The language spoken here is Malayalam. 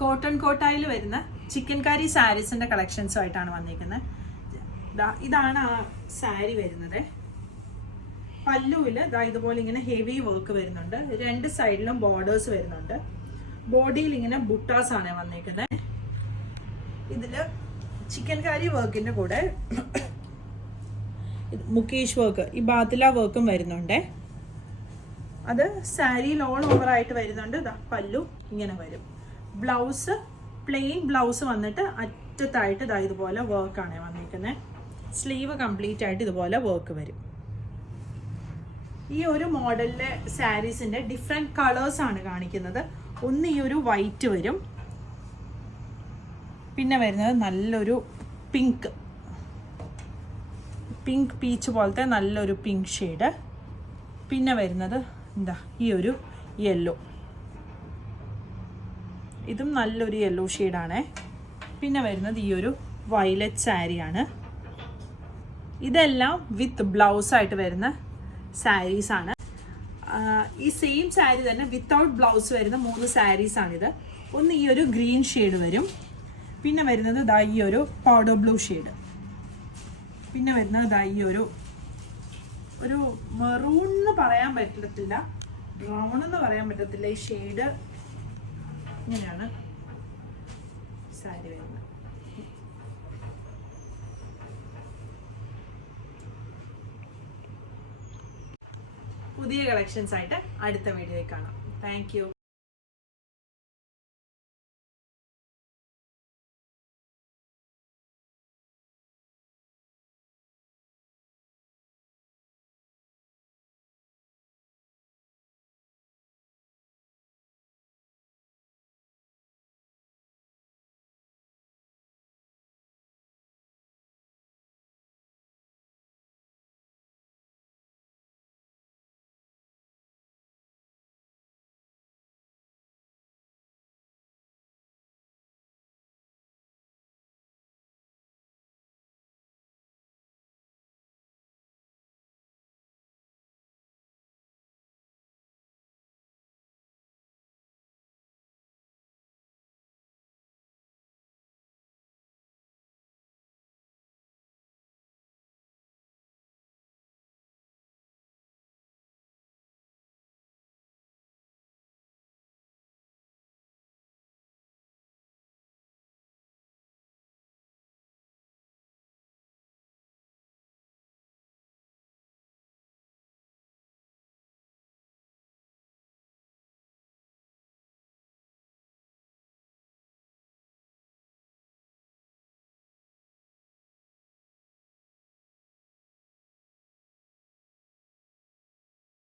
കോട്ടൺ കോട്ടായിൽ വരുന്ന ചിക്കൻ കാരി സാരീസിന്റെ കളക്ഷൻസുമായിട്ടാണ് വന്നിരിക്കുന്നത്. ഇതാണ് ആ സാരി വരുന്നത്. പല്ലുവിൽ ഇതുപോലെ ഇങ്ങനെ ഹെവി വർക്ക് വരുന്നുണ്ട്. രണ്ട് സൈഡിലും ബോർഡേഴ്സ് വരുന്നുണ്ട്. ബോഡിയിൽ ഇങ്ങനെ ബുട്ടാസ് ആണ് വന്നിരിക്കുന്നത്. ഇതില് ചിക്കൻ കാരി വർക്കിന്റെ കൂടെ മുകേഷ് വർക്ക്, ഈ ബാത്തില വർക്കും വരുന്നുണ്ട്. അത് സാരിയിൽ ഓൾ ഓവർ ആയിട്ട് വരുന്നുണ്ട്. പല്ലു ഇങ്ങനെ വരും. ബ്ലൗസ് പ്ലെയിൻ ബ്ലൗസ് വന്നിട്ട് അറ്റത്തായിട്ട് ഇതുപോലെ വർക്കാണ് വന്നിരിക്കുന്നത്. സ്ലീവ് കംപ്ലീറ്റ് ആയിട്ട് ഇതുപോലെ വർക്ക് വരും. ഈ ഒരു മോഡലിലെ സാരീസിന്റെ ഡിഫറെന്റ് കളേഴ്സ് ആണ് കാണിക്കുന്നത്. ഒന്ന് ഈ ഒരു വൈറ്റ് വരും, പിന്നെ വരുന്നത് നല്ലൊരു പിങ്ക് പീച്ച് പോലത്തെ നല്ലൊരു പിങ്ക് ഷെയ്ഡ്, പിന്നെ വരുന്നത് ഈ ഒരു യെല്ലോ, ഇതും നല്ലൊരു യെല്ലോ ഷെയ്ഡാണ്. പിന്നെ വരുന്നത് ഈ ഒരു വയലറ്റ് സാരിയാണ്. ഇതെല്ലാം വിത്ത് ബ്ലൗസ് ആയിട്ട് വരുന്ന സാരീസാണ്. ഈ സെയിം സാരി തന്നെ വിത്തൗട്ട് ബ്ലൗസ് വരുന്ന 3 സാരീസാണിത്. ഒന്ന് ഈ ഒരു ഗ്രീൻ ഷെയ്ഡ് വരും, പിന്നെ വരുന്നത് ഈ ഒരു പൗഡർ ബ്ലൂ ഷെയ്ഡ്, പിന്നെ വരുന്നത് ഈ ഒരു മെറൂൺ എന്ന് പറയാൻ പറ്റത്തില്ല, ബ്രൗൺ എന്ന് പറയാൻ പറ്റത്തില്ല. ഈ ഷെയ്ഡ് ഇങ്ങനെയാണ് സാരി വരുന്നത്. പുതിയ കളക്ഷൻസ് ആയിട്ട് അടുത്ത വീഡിയോയിൽ കാണാം. Thank you.